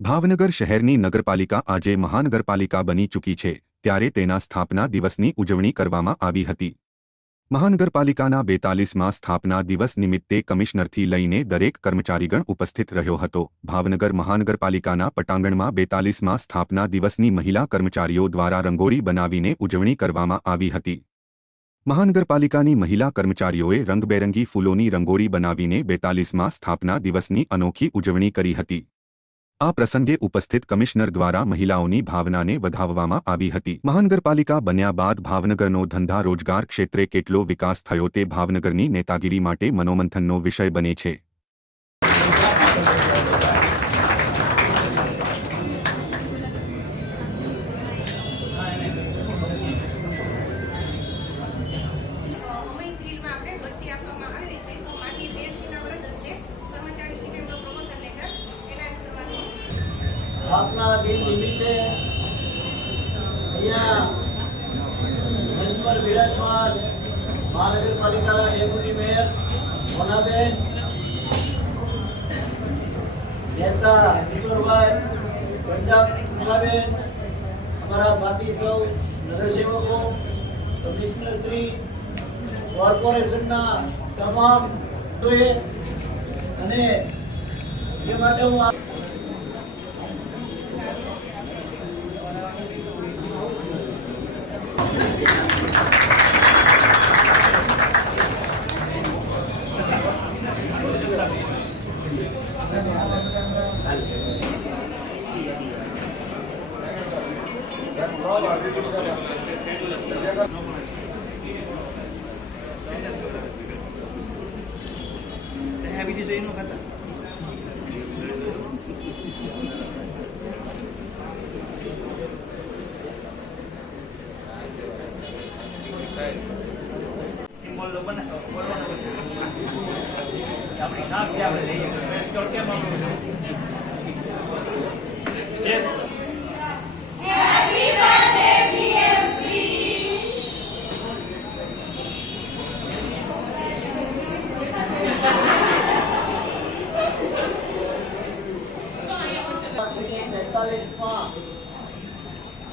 ભાવનગર શહેરની નગરપાલિકા આજે મહાનગરપાલિકા બની ચૂકી છે, ત્યારે તેના સ્થાપના દિવસની ઉજવણી કરવામાં આવી હતી। મહાનગરપાલિકાના 42મા સ્થાપના દિવસ નિમિત્તે કમિશનરથી લઈને દરેક કર્મચારીગણ ઉપસ્થિત રહ્યો હતો। ભાવનગર મહાનગરપાલિકાના પટાંગણમાં 42મા સ્થાપના દિવસની મહિલા કર્મચારીઓ દ્વારા રંગોળી બનાવીને ઉજવણી કરવામાં આવી હતી। મહાનગરપાલિકાની મહિલા કર્મચારીઓએ રંગબેરંગી ફૂલોની રંગોળી બનાવીને 42મા સ્થાપના દિવસની અનોખી ઉજવણી કરી હતી। આ પ્રસંગે ઉપસ્થિત કમિશનર દ્વારા મહિલાઓની ભાવનાને વધાવવામાં આવી હતી। મહાનગરપાલિકા બન્યા બાદ ભાવનગરનો ધંધા રોજગાર ક્ષેત્રે કેટલો વિકાસ થયો તે ભાવનગરની નેતાગીરી માટે મનોમંથનનો વિષય બને છે। સ્થાપના દિન નિમિત્તે અહીંયા મંચ પર બિરાજમાન મહાનગરપાલિકાના ડેપ્યુટી મેયર મોનાબેન, નેતા કિશોરભાઈ, પંજાબ ઉષાબેન, અમારા સાથી સૌ નગરસેવકો, કમિશનરશ્રી, કોર્પોરેશનના તમામ અને એ માટે હું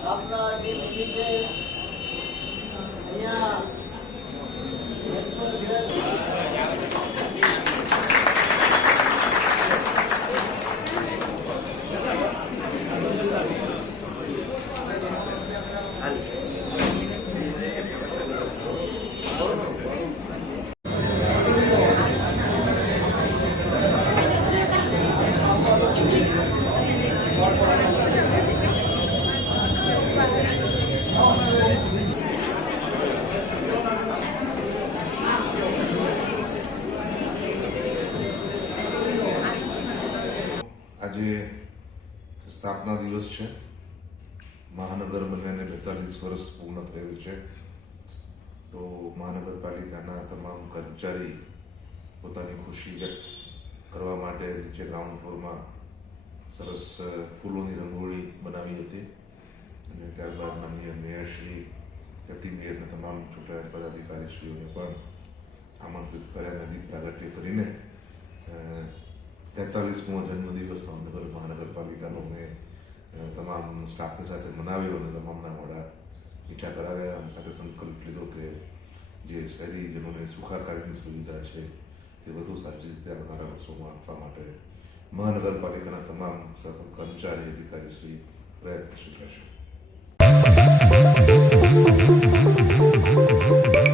આપના દિન નિમિત્તે અહીંયા આજે સ્થાપના દિવસ છે। મહાનગર બન્યાને 42 વર્ષ પૂર્ણ થયેલ છે। તો મહાનગરપાલિકાના તમામ કર્મચારી પોતાની ખુશી વ્યક્ત કરવા માટે નીચે ગ્રાઉન્ડ ફ્લોરમાં સરસ ફૂલોની રંગોળી બનાવી હતી અને ત્યારબાદ માનનીય મેયરશ્રી, ડેપ્યુટી મેયરના તમામ ચૂંટાયેલ પદાધિકારીશ્રીઓને પણ આમંત્રિત કર્યા અને દીપ પ્રાગટ્ય કરીને 43મો જન્મદિવસ ભાવનગર મહાનગરપાલિકાનો મેં તમામ સ્ટાફની સાથે મનાવ્યો અને તમામના મોઢા મીઠા કરાવ્યા અને સાથે સંકલ્પ લીધો કે જે શહેરીજનોને સુખાકારીની સુવિધા છે તે વધુ સારી રીતે આવનારા વર્ષોમાં આપવા માટે મહાનગરપાલિકાના તમામ કર્મચારી અધિકારીશ્રી પ્રયત્નશીલ રહેશે।